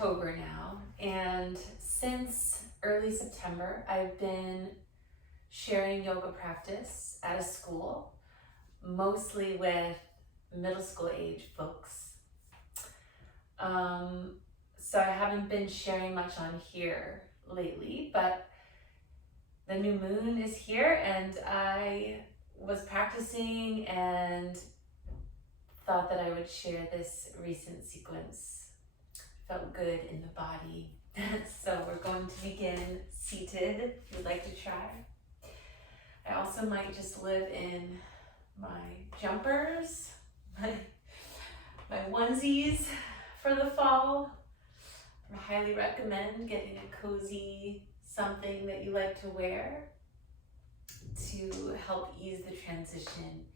October now, and since early September, I've been sharing yoga practice at a school, mostly with middle school age folks. So I haven't been sharing much on here lately, but the new moon is here and I was practicing and thought that I would share this recent sequence. Felt good in the body. So we're going to begin seated if you'd like to try. I also might just live in my jumpers, my onesies for the fall. I highly recommend getting a cozy something that you like to wear to help ease the transition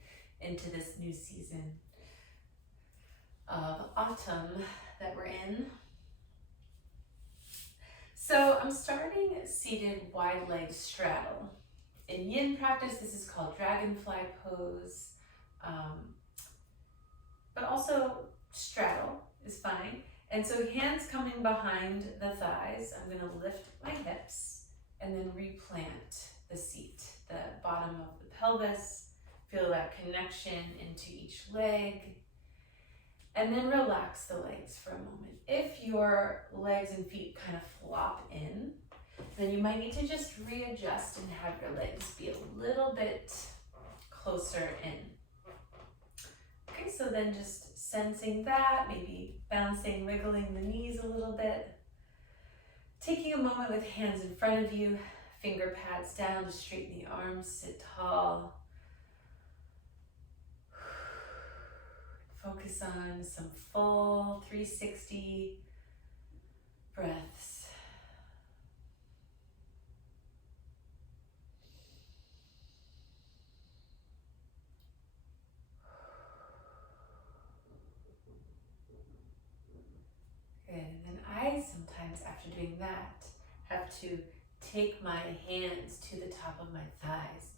into this new season of autumn that we're in. So I'm starting seated wide leg straddle. In yin practice, this is called dragonfly pose, but also straddle is fine. And so hands coming behind the thighs, I'm gonna lift my hips and then replant the seat, the bottom of the pelvis, feel that connection into each leg, and then relax the legs for a moment. If your legs and feet kind of flop in, then you might need to just readjust and have your legs be a little bit closer in. Okay, so then just sensing that, maybe bouncing, wiggling the knees a little bit. Taking a moment with hands in front of you, finger pads down to straighten the arms, sit tall. Focus on some full 360 breaths. Good, and then I sometimes, after doing that, have to take my hands to the top of my thighs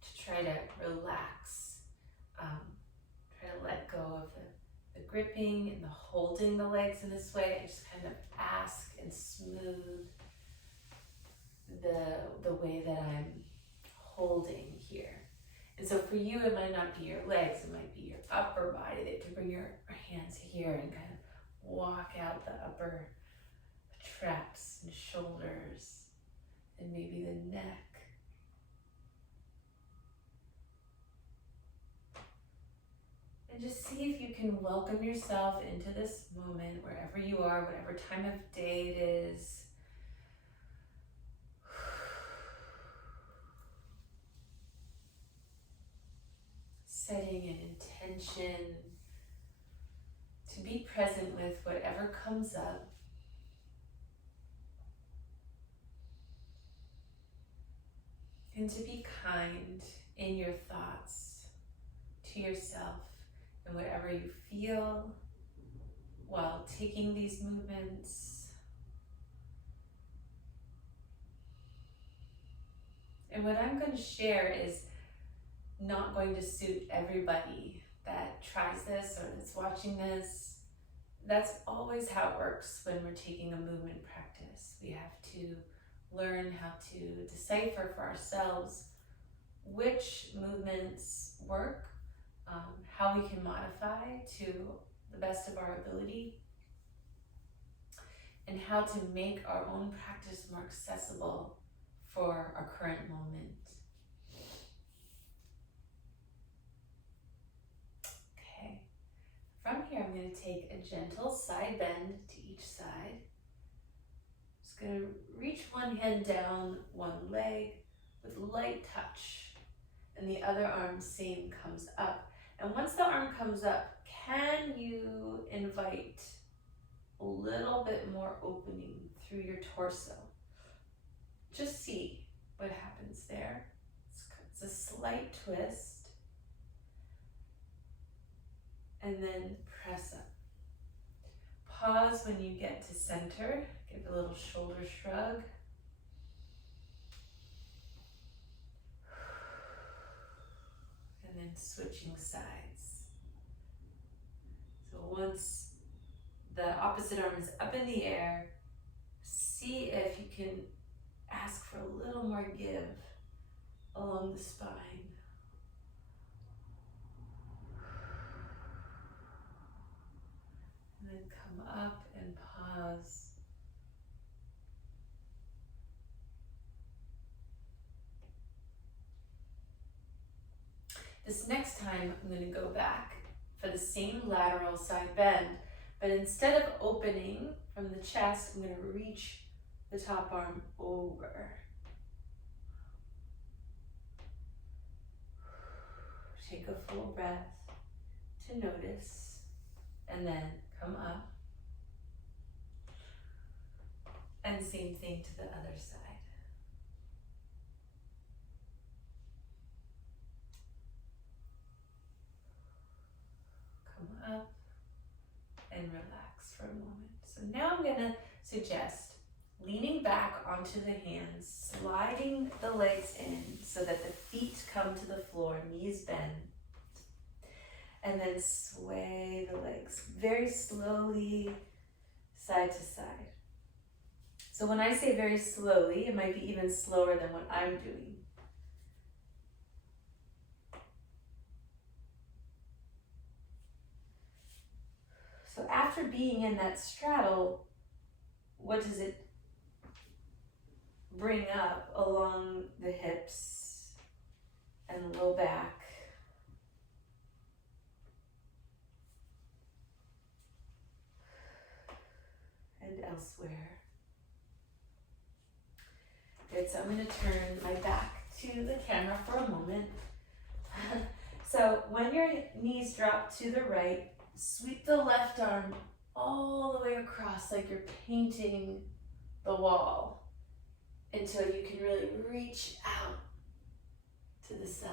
to try to relax, try to let go of the gripping and the holding the legs in this way. I just kind of ask and smooth the way that I'm holding here. And so for you, it might not be your legs, it might be your upper body. That you can bring your hands here and kind of walk out the upper traps and shoulders and maybe the neck. And just see if you can welcome yourself into this moment wherever you are, whatever time of day it is. Setting an intention to be present with whatever comes up. And to be kind in your thoughts to yourself and whatever you feel while taking these movements. And what I'm going to share is not going to suit everybody that tries this or that's watching this. That's always how it works when we're taking a movement practice. We have to learn how to decipher for ourselves which movements work, how we can modify to the best of our ability, and how to make our own practice more accessible for our current moment. Okay, from here I'm going to take a gentle side bend to each side. Just going to reach one hand down one leg with light touch, and the other arm same comes up. And once the arm comes up, can you invite a little bit more opening through your torso? Just see what happens there. It's a slight twist, and then press up. Pause when you get to center. Give a little shoulder shrug. And then switching sides. So once the opposite arm is up in the air. See if you can ask for a little more give along the spine. And then come up and pause. This next time, I'm going to go back for the same lateral side bend, but instead of opening from the chest, I'm going to reach the top arm over. Take a full breath to notice, and then come up. And same thing to the other side. Come up and relax for a moment. So now I'm gonna suggest leaning back onto the hands, sliding the legs in so that the feet come to the floor, knees bend, and then sway the legs very slowly side to side. So when I say very slowly, it might be even slower than what I'm doing. So after being in that straddle, what does it bring up along the hips and the low back? And elsewhere. Good, so I'm going to turn my back to the camera for a moment. So when your knees drop to the right, sweep the left arm all the way across like you're painting the wall until you can really reach out to the side.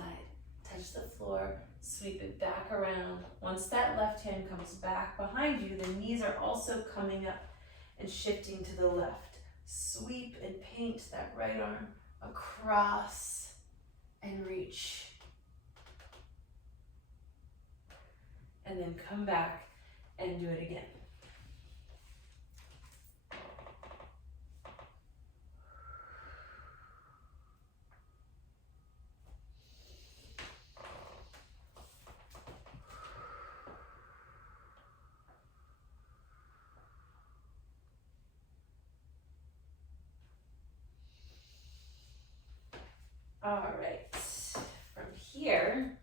Touch the floor, sweep it back around. Once that left hand comes back behind you, the knees are also coming up and shifting to the left. Sweep and paint that right arm across and reach. And then come back and do it again. All right, from here,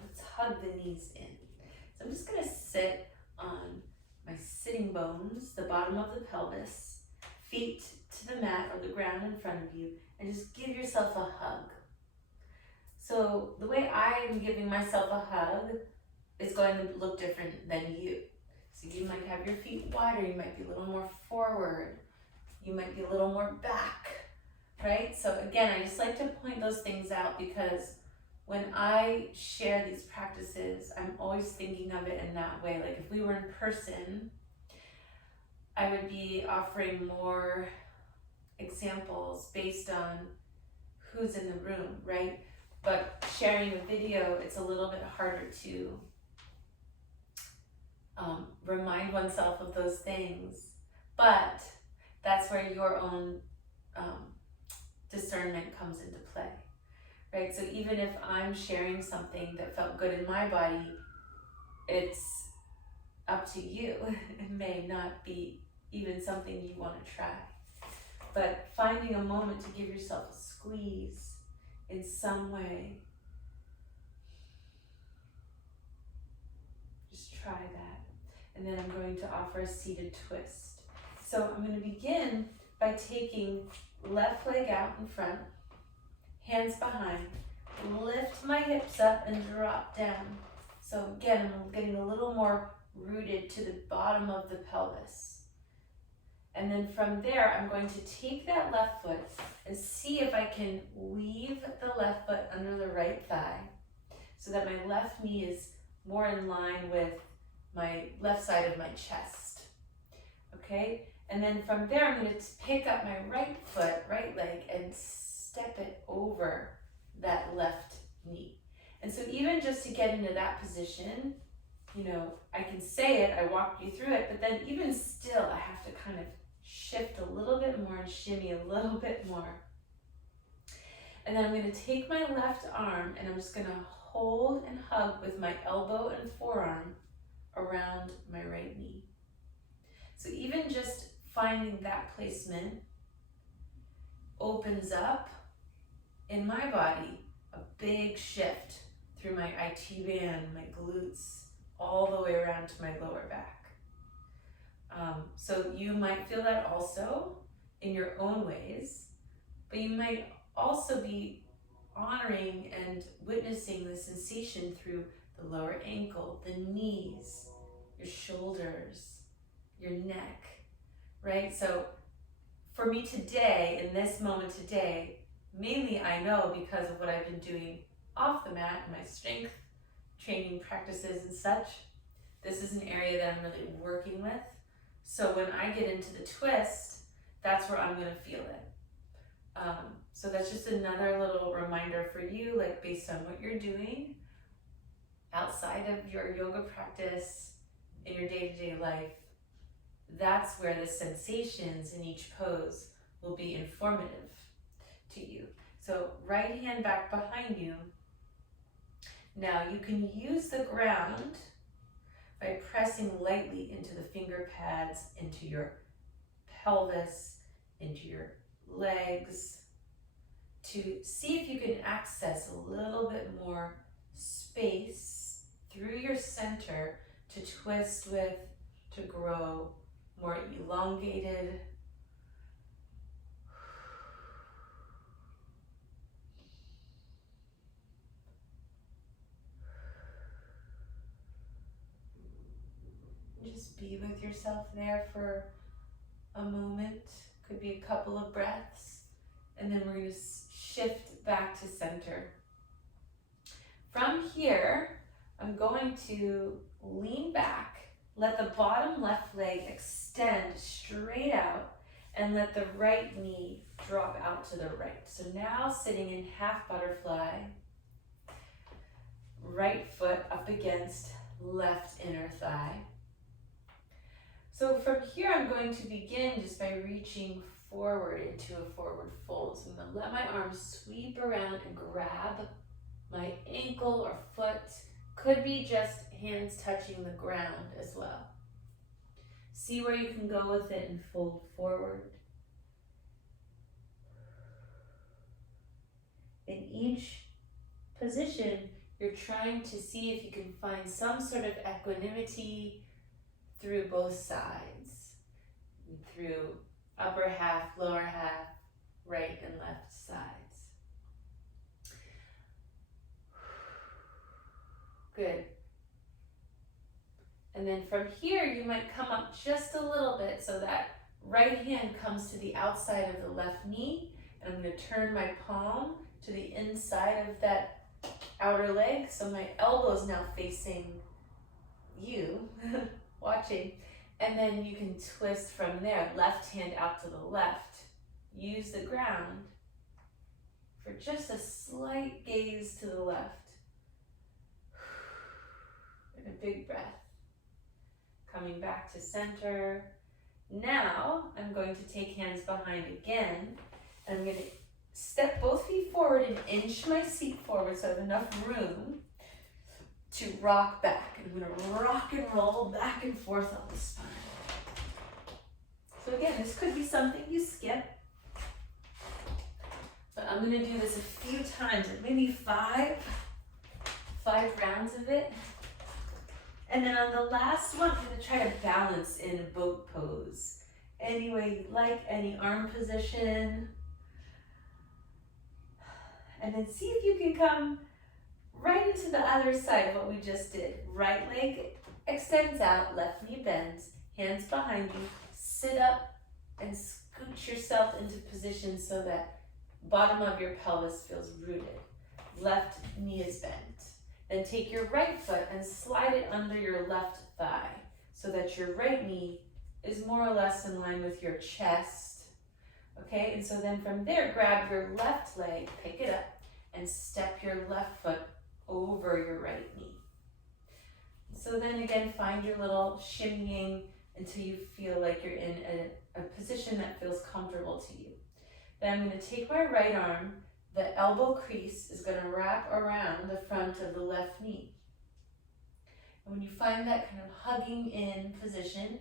let's hug the knees in. So I'm just gonna sit on my sitting bones, the bottom of the pelvis, feet to the mat or the ground in front of you, and just give yourself a hug. So the way I am giving myself a hug is going to look different than you. So you might have your feet wider, you might be a little more forward, you might be a little more back, right? So again, I just like to point those things out because when I share these practices, I'm always thinking of it in that way. Like if we were in person, I would be offering more examples based on who's in the room, right? But sharing a video, it's a little bit harder to remind oneself of those things. But that's where your own discernment comes into play, right? So even if I'm sharing something that felt good in my body, it's up to you. It may not be even something you want to try. But finding a moment to give yourself a squeeze in some way, just try that. And then I'm going to offer a seated twist. So I'm going to begin by taking left leg out in front, hands behind, lift my hips up and drop down. So again, I'm getting a little more rooted to the bottom of the pelvis. And then from there, I'm going to take that left foot and see if I can weave the left foot under the right thigh so that my left knee is more in line with my left side of my chest. Okay? And then from there, I'm going to pick up my right foot, right leg, and step it over that left knee. And so even just to get into that position, you know, I can say it, I walked you through it, but then even still, I have to kind of shift a little bit more and shimmy a little bit more. And then I'm going to take my left arm and I'm just going to hold and hug with my elbow and forearm around my right knee. So even just finding that placement opens up in my body a big shift through my IT band, my glutes, all the way around to my lower back. So you might feel that also in your own ways, but you might also be honoring and witnessing the sensation through the lower ankle, the knees, your shoulders, your neck, right? So for me today, in this moment today, mainly I know because of what I've been doing off the mat, my strength training practices and such, this is an area that I'm really working with. So when I get into the twist, that's where I'm gonna feel it. So that's just another little reminder for you, like based on what you're doing outside of your yoga practice in your day-to-day life, that's where the sensations in each pose will be informative to you. So right hand back behind you. Now you can use the ground by pressing lightly into the finger pads, into your pelvis, into your legs, to see if you can access a little bit more space through your center to twist with, to grow more elongated. Just be with yourself there for a moment, could be a couple of breaths, and then we're going to shift back to center. From here, I'm going to lean back, let the bottom left leg extend straight out, and let the right knee drop out to the right. So now sitting in half butterfly, right foot up against left inner thigh. So from here, I'm going to begin just by reaching forward into a forward fold. So I'm going to let my arms sweep around and grab my ankle or foot. Could be just hands touching the ground as well. See where you can go with it and fold forward. In each position, you're trying to see if you can find some sort of equanimity through both sides, through upper half, lower half, right and left sides. Good. And then from here, you might come up just a little bit so that right hand comes to the outside of the left knee, and I'm going to turn my palm to the inside of that outer leg, so my elbow is now facing you, watching, and then you can twist from there, left hand out to the left. Use the ground for just a slight gaze to the left. And a big breath. Coming back to center. Now I'm going to take hands behind again, and I'm going to step both feet forward and inch my seat forward so I have enough room to rock back. I'm going to rock and roll back and forth on the spine. So again, this could be something you skip, but I'm going to do this a few times, maybe five rounds of it. And then on the last one, I'm going to try to balance in a boat pose. Any way you like, any arm position. And then see if you can come right into the other side of what we just did. Right leg extends out, left knee bends, hands behind you, sit up and scooch yourself into position so that bottom of your pelvis feels rooted. Left knee is bent. Then take your right foot and slide it under your left thigh so that your right knee is more or less in line with your chest. Okay, and so then from there, grab your left leg, pick it up, and step your left foot over your right knee. So then again, find your little shimmying until you feel like you're in a position that feels comfortable to you. Then I'm going to take my right arm, the elbow crease is going to wrap around the front of the left knee. And when you find that kind of hugging in position,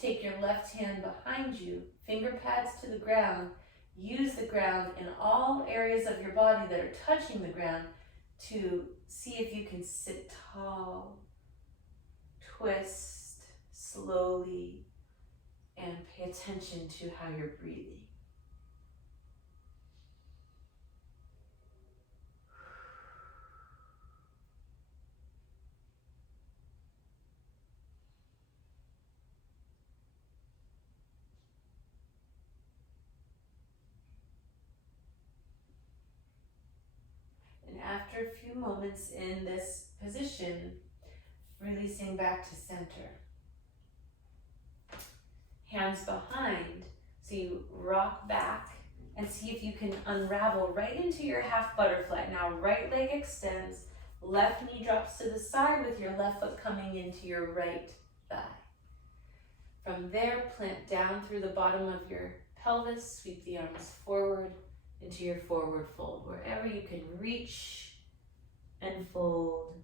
take your left hand behind you, finger pads to the ground, use the ground in all areas of your body that are touching the ground to see if you can sit tall, twist slowly, and pay attention to how you're breathing. And after a few moments in this position, releasing back to center. Hands behind, so you rock back and see if you can unravel right into your half butterfly. Now right leg extends, left knee drops to the side with your left foot coming into your right thigh. From there, plant down through the bottom of your pelvis, sweep the arms forward into your forward fold, wherever you can reach and fold.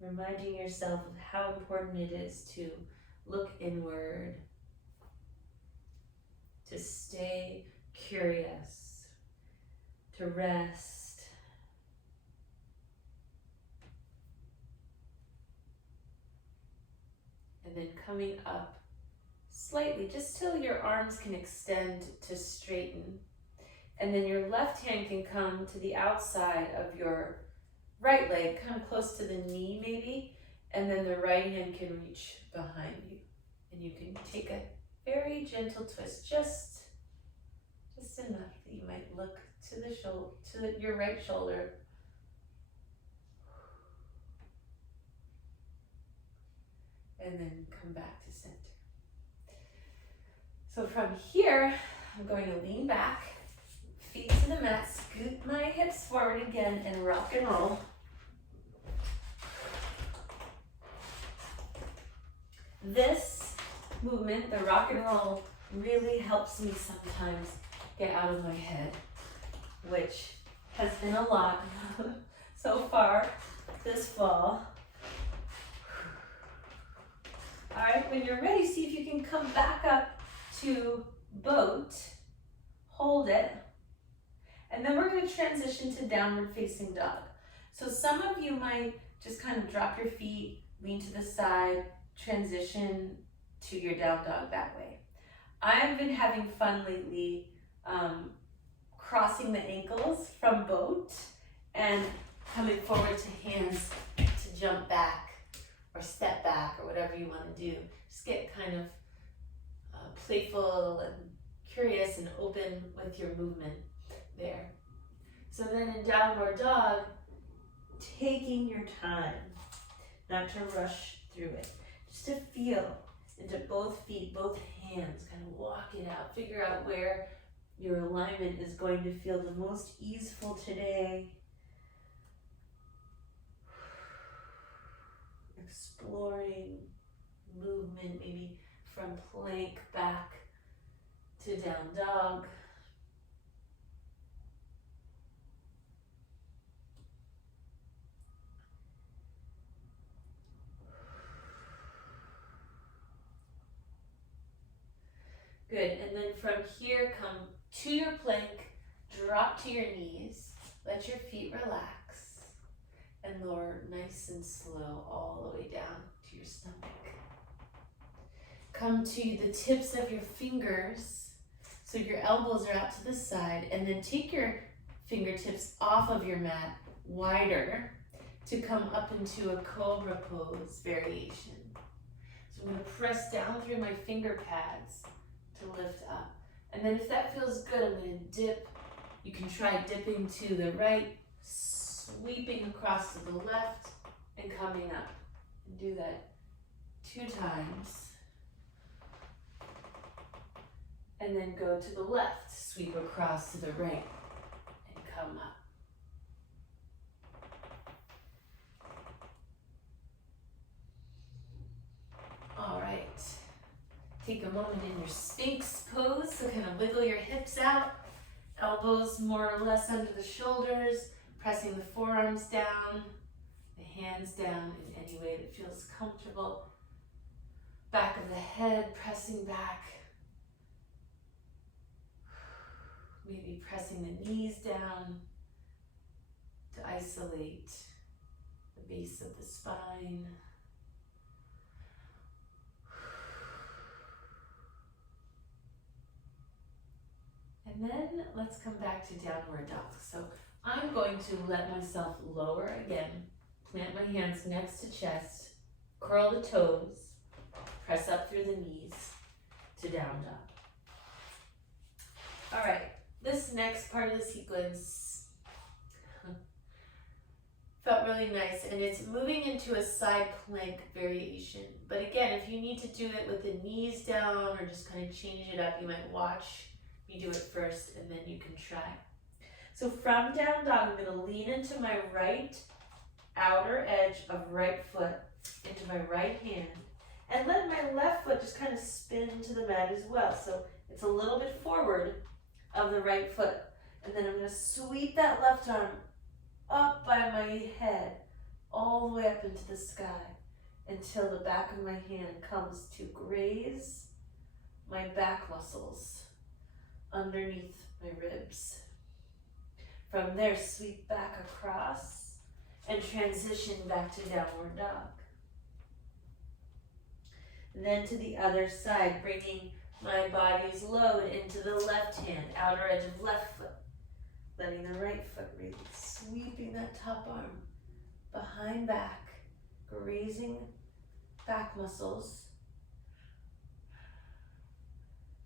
Reminding yourself of how important it is to look inward, to stay curious, to rest. And then coming up slightly, just till your arms can extend to straighten. And then your left hand can come to the outside of your right leg, kind of close to the knee maybe, and then the right hand can reach behind you. And you can take a very gentle twist, just enough that you might look to the shoulder, to your right shoulder. And then come back to center. So from here, I'm going to lean back, feet to the mat, scoot my hips forward again, and rock and roll. This movement, the rock and roll, really helps me sometimes get out of my head, which has been a lot so far this fall. All right, when you're ready, see if you can come back up to boat, hold it, and then we're going to transition to downward facing dog. So some of you might just kind of drop your feet, lean to the side, transition to your down dog that way. I've been having fun lately crossing the ankles from boat and coming forward to hands to jump back or step back or whatever you want to do. Just get kind of playful and curious and open with your movement there. So then in downward dog, taking your time, not to rush through it, just to feel into both feet, both hands, kind of walk it out, figure out where your alignment is going to feel the most easeful today. Exploring movement, maybe from plank back to down dog. Good, and then from here, come to your plank, drop to your knees, let your feet relax, and lower nice and slow all the way down to your stomach. Come to the tips of your fingers, so your elbows are out to the side, and then take your fingertips off of your mat wider to come up into a cobra pose variation. So I'm going to press down through my finger pads to lift up. And then if that feels good, I'm going to dip. You can try dipping to the right, sweeping across to the left, and coming up. And do that 2 times. And then go to the left, sweep across to the right, and come up. All right. Take a moment in your Sphinx pose, so kind of wiggle your hips out, elbows more or less under the shoulders, pressing the forearms down, the hands down in any way that feels comfortable. Back of the head pressing back. Maybe pressing the knees down to isolate the base of the spine. And then let's come back to downward dog. So I'm going to let myself lower again, plant my hands next to chest, curl the toes, press up through the knees to down dog. All right, this next part of the sequence felt really nice, and it's moving into a side plank variation. But again, if you need to do it with the knees down or just kind of change it up, you might watch me do it first and then you can try. So from down dog, I'm gonna lean into my right outer edge of right foot, into my right hand, and let my left foot just kind of spin to the mat as well. So it's a little bit forward of the right foot. And then I'm gonna sweep that left arm up by my head, all the way up into the sky, until the back of my hand comes to graze my back muscles underneath my ribs. From there, sweep back across and transition back to downward dog. Then to the other side, bringing my body's load into the left hand, outer edge of left foot, letting the right foot release, sweeping that top arm behind back, grazing back muscles,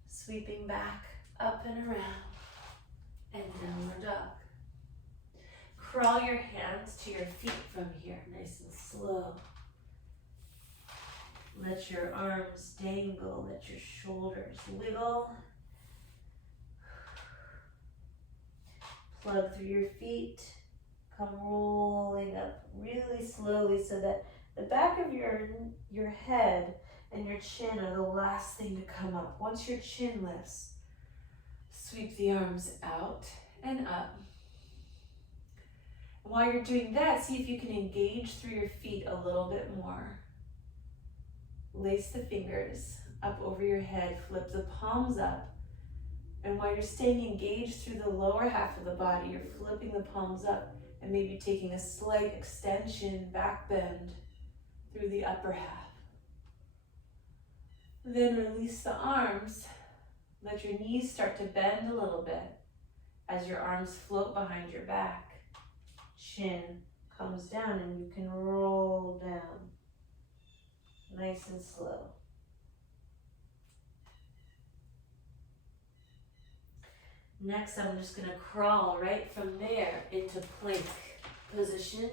sweeping back up and around, and downward dog. Crawl your hands to your feet from here, nice and slow. Let your arms dangle, let your shoulders wiggle. Plug through your feet, come rolling up really slowly so that the back of your head and your chin are the last thing to come up. Once your chin lifts, sweep the arms out and up. While you're doing that, see if you can engage through your feet a little bit more. Lace the fingers up over your head, flip the palms up. And while you're staying engaged through the lower half of the body, you're flipping the palms up and maybe taking a slight extension, back bend through the upper half. Then release the arms. Let your knees start to bend a little bit as your arms float behind your back. Chin comes down and you can roll down. Nice and slow. Next, I'm just going to crawl right from there into plank position.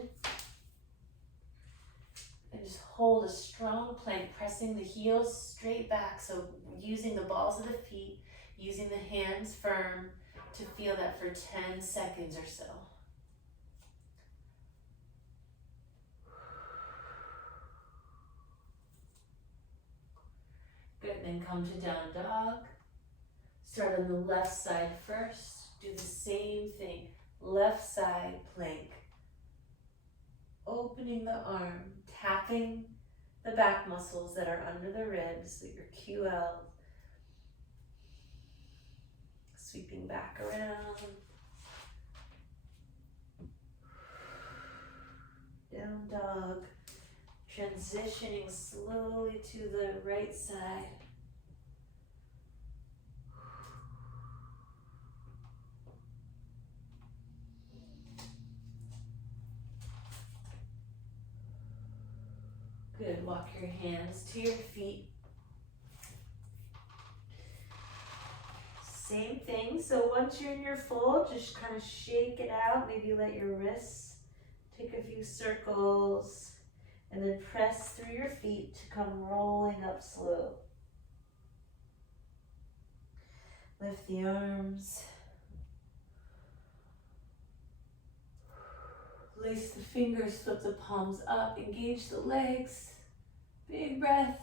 And just hold a strong plank, pressing the heels straight back. So using the balls of the feet, using the hands firm to feel that for 10 seconds or so. Good, then come to down dog. Start on the left side first. Do the same thing. Left side plank. Opening the arm, tapping the back muscles that are under the ribs, so your QL. Sweeping back around. Down dog. Transitioning slowly to the right side. Good, walk your hands to your feet. Same thing, so once you're in your fold, just kind of shake it out. Maybe let your wrists take a few circles. And then press through your feet to come rolling up slow. Lift the arms. Lace the fingers, flip the palms up, engage the legs. Big breath.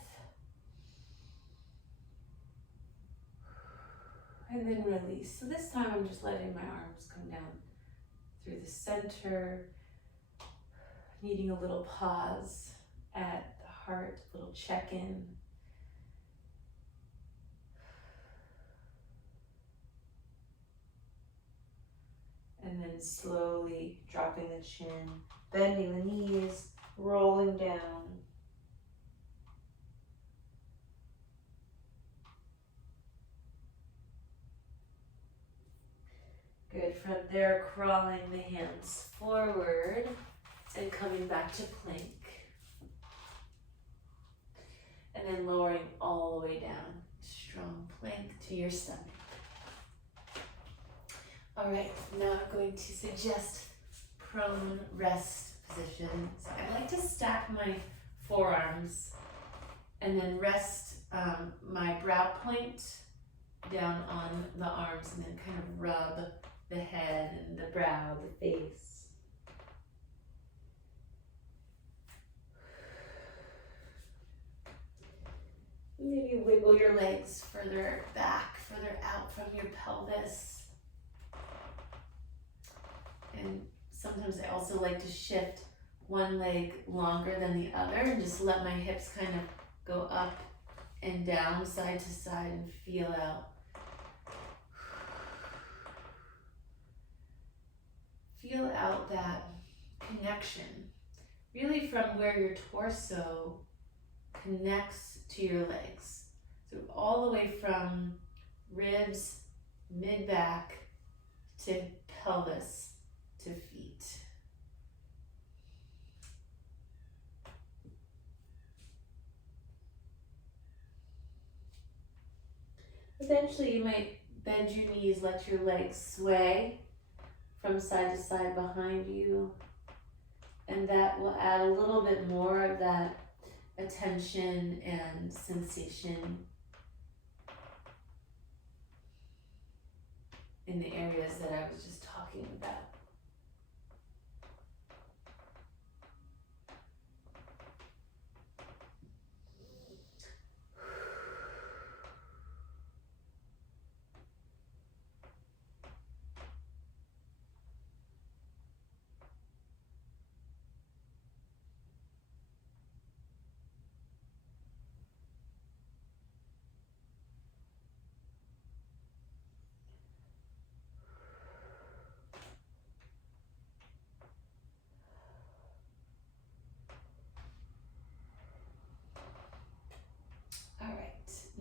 And then release. So this time I'm just letting my arms come down through the center, needing a little pause at the heart, a little check-in. And then slowly dropping the chin, bending the knees, rolling down. Good. From there, crawling the hands forward and coming back to plank. And then lowering all the way down. Strong plank to your stomach. All right, now I'm going to suggest prone rest position. So I like to stack my forearms and then rest my brow point down on the arms and then kind of rub the head and the brow, the face. Maybe wiggle your legs further back, further out from your pelvis. And sometimes I also like to shift one leg longer than the other and just let my hips kind of go up and down, side to side, and feel out. Feel out that connection, really from where your torso connects to your legs. So all the way from ribs, mid-back, to pelvis, to feet. Eventually you might bend your knees, let your legs sway from side to side behind you, and that will add a little bit more of that attention and sensation in the areas that I was just talking about.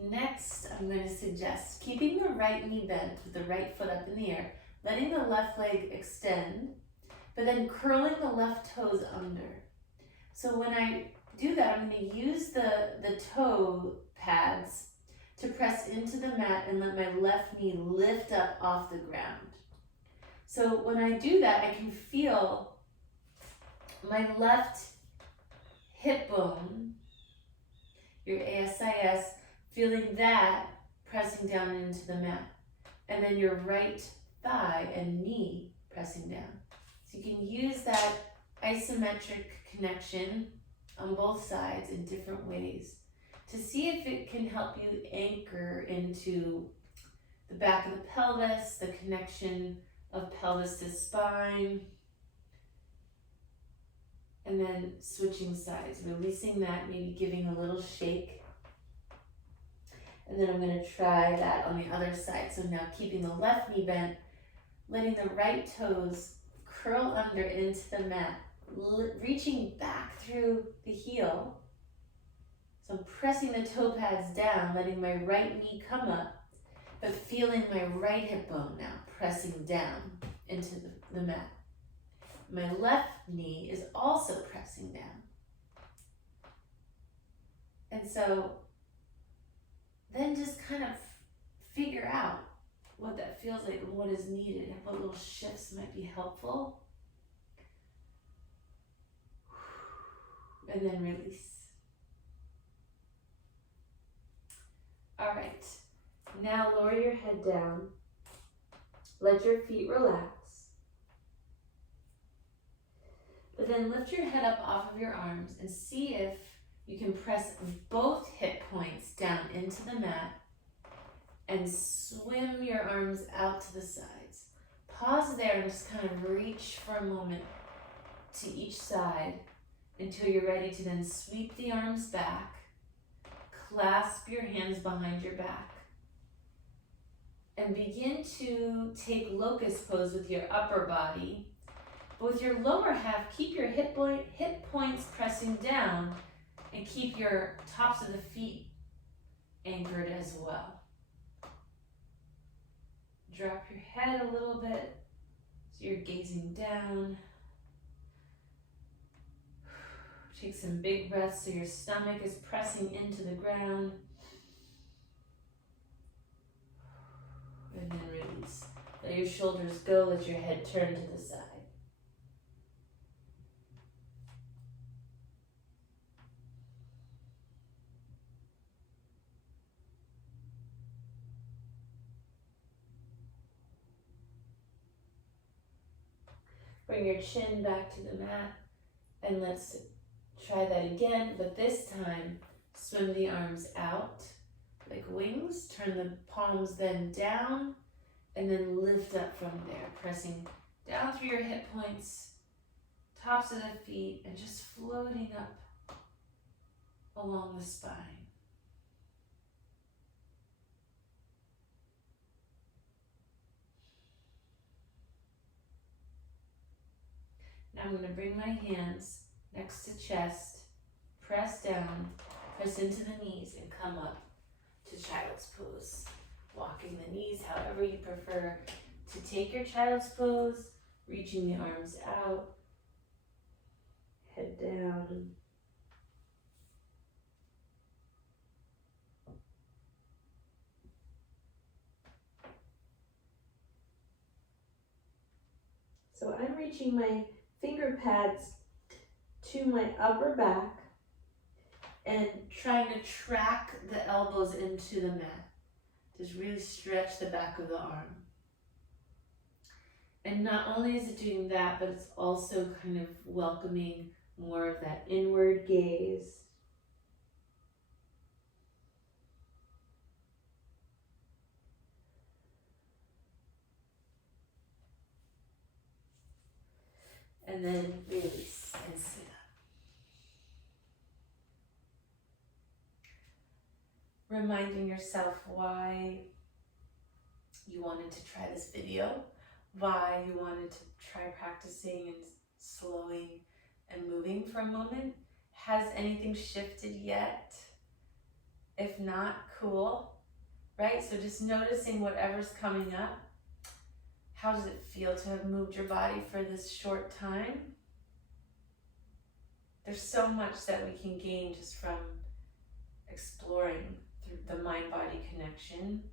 Next, I'm going to suggest keeping the right knee bent with the right foot up in the air, letting the left leg extend, but then curling the left toes under. So when I do that, I'm going to use the toe pads to press into the mat and let my left knee lift up off the ground. So when I do that, I can feel my left hip bone, your ASIS, feeling that pressing down into the mat. And then your right thigh and knee pressing down. So you can use that isometric connection on both sides in different ways to see if it can help you anchor into the back of the pelvis, the connection of pelvis to spine, and then switching sides, releasing that, maybe giving a little shake. And then I'm going to try that on the other side. So now keeping the left knee bent, letting the right toes curl under into the mat, reaching back through the heel. So I'm pressing the toe pads down, letting my right knee come up, but feeling my right hip bone now pressing down into the mat. My left knee is also pressing down. And so then just kind of figure out what that feels like and what is needed, what little shifts might be helpful. And then release. All right, Now lower your head down. Let your feet relax. But then lift your head up off of your arms and see if you can press both hip points down into the mat and swim your arms out to the sides. Pause there and just kind of reach for a moment to each side until you're ready to then sweep the arms back, clasp your hands behind your back, and begin to take locust pose with your upper body. But with your lower half, keep your hip points pressing down and keep your tops of the feet anchored as well. Drop your head a little bit so you're gazing down. Take some big breaths so your stomach is pressing into the ground. And then release. Let your shoulders go, let your head turn to the side. Bring your chin back to the mat and let's try that again, but this time swim the arms out like wings, turn the palms then down and then lift up from there, pressing down through your hip points, tops of the feet, and just floating up along the spine. Now I'm going to bring my hands next to chest, press down, press into the knees, and come up to child's pose. Walking the knees however you prefer to take your child's pose, reaching the arms out, head down. So I'm reaching my finger pads to my upper back and trying to track the elbows into the mat. Just really stretch the back of the arm. And not only is it doing that, but it's also kind of welcoming more of that inward gaze. And then release and sit up. Reminding yourself why you wanted to try this video, why you wanted to try practicing and slowing and moving for a moment. Has anything shifted yet? If not, cool, right? So just noticing whatever's coming up. How does it feel to have moved your body for this short time? There's so much that we can gain just from exploring through the mind-body connection.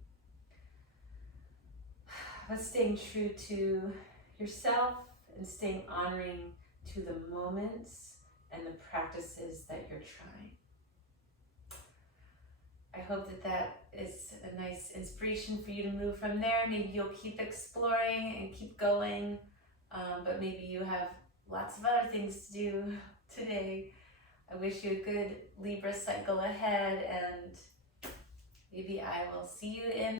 But staying true to yourself and staying honoring to the moments and the practices that you're trying. I hope that that is a nice inspiration for you to move from there. Maybe you'll keep exploring and keep going, but maybe you have lots of other things to do today. I wish you a good Libra cycle ahead, and maybe I will see you in